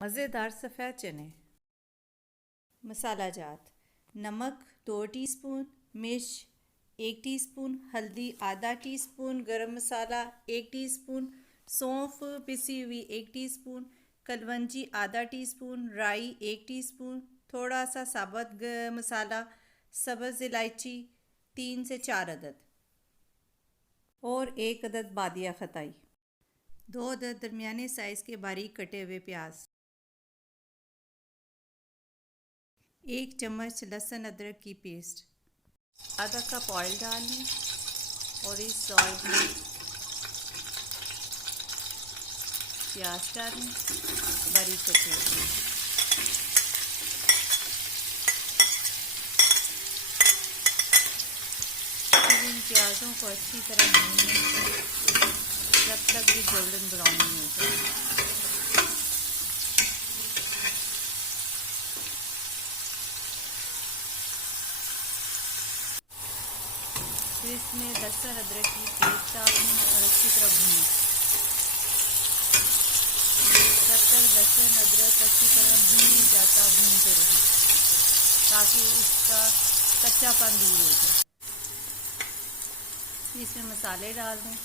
मज़ेदार सफ़ेद चने। मसाला जात: नमक 2 टीस्पून, मिर्च 1 टीस्पून, हल्दी आधा टीस्पून, गरम मसाला 1 टीस्पून, सौंफ पिसी हुई 1 टीस्पून, कलवंजी आधा टीस्पून, राई 1 टीस्पून, थोड़ा सा साबुत मसाला, सब्ज़ इलायची 3 से 4 अदद और 1 अदद बादिया खताई, 2 अदद दरमियाने साइज़ के बारीक कटे हुए प्याज, 1 चम्मच लहसुन अदरक की पेस्ट, आधा कप ऑयल डाल लें और इस ऑयल में प्याज डालें बारीक कटे हुए। फिर इन प्याज़ों को अच्छी तरह भून लें जब तक ये गोल्डन ब्राउन नहीं हो जाए। फिर इसमें लहसुन अदरक की पेस्ट डालें और अच्छी तरह भूनें जब तक लहसुन अदरक अच्छी तरह भून नहीं जाता, भूनते रहें ताकि उसका कच्चापन दूर हो जाए। इसमें मसाले डाल दें,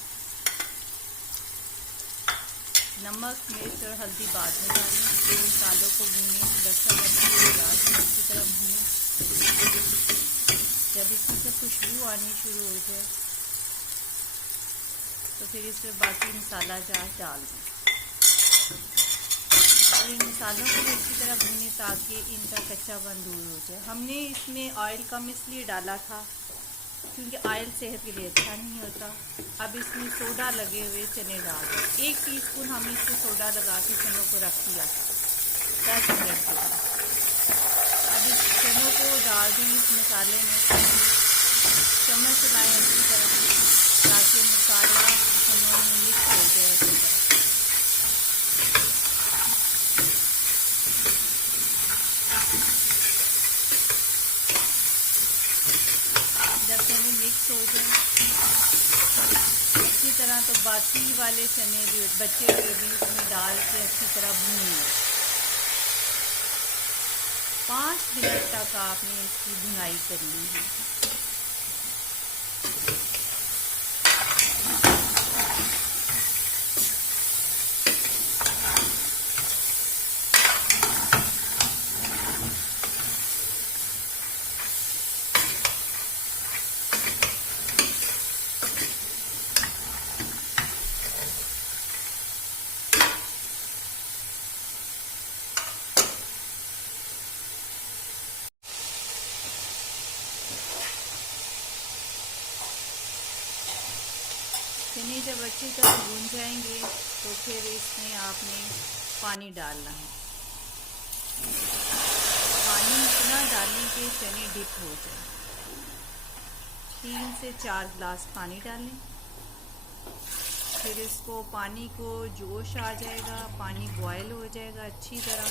नमक मिर्च और हल्दी बाद में डालें। फिर मसालों को भूनें, लहसुन अदरक प्याज को अच्छी तरह भूनें। जब इसमें से खुशबू आनी शुरू हो जाए तो फिर इसमें बाकी मसाला जात डाल दें और इन मसालों को भी अच्छी तरह भूनें ताकि इनका कच्चापन दूर हो जाए। हमने इसमें ऑयल कम इसलिए डाला था क्योंकि ऑयल सेहत के लिए अच्छा नहीं होता। अब इसमें सोडा लगे हुए चने डाल दें। 1 टीस्पून हमने इसमें सोडा लगा के चनों को रख दिया 10 मिनट के लिए। अब इस चनों को डाल दें इस मसाले में, चम्मच चलाएं अच्छी तरह ताकि मसाला चनों में मिक्स हो जाए अच्छी तरह। जब चने मिक्स हो जाए अच्छी तरह तो बाकी वाले चने भी बचे हुए भी इसमें डाल के अच्छी तरह भूनें। 5 मिनट तक आपने इसकी भुनाई करनी है। चने जब अच्छी तरह भून जाएंगे तो फिर इसमें आपने पानी डालना है। पानी इतना डालें कि चने डिप हो जाए। 3 से 4 गिलास पानी डालें। फिर इसको पानी को जोश आ जाएगा, पानी बॉयल हो जाएगा अच्छी तरह।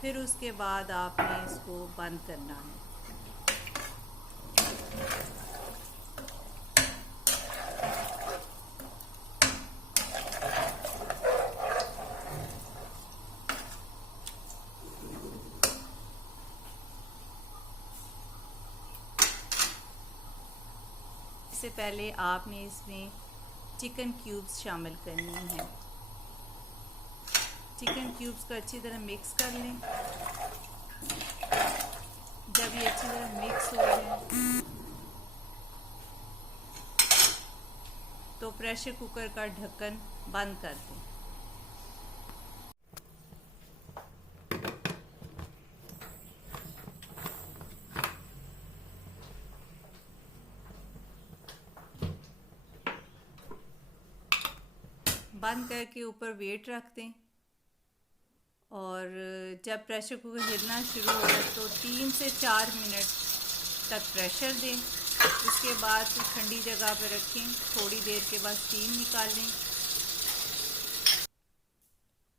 फिर उसके बाद आपने इसको बंद करना है। इससे पहले आपने इसमें चिकन क्यूब्स शामिल करनी है। चिकन क्यूब्स को अच्छी तरह मिक्स कर लें। जब ये अच्छी तरह मिक्स हो जाए तो प्रेशर कुकर का ढक्कन बंद कर दें। बंद करके ऊपर वेट रख दें और जब प्रेशर कुकर हिलना शुरू हो तो 3 से 4 मिनट तक प्रेशर दें। उसके बाद ठंडी जगह पर रखें। थोड़ी देर के बाद स्टीम निकालें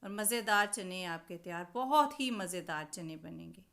और मज़ेदार चने आपके तैयार। बहुत ही मज़ेदार चने बनेंगे।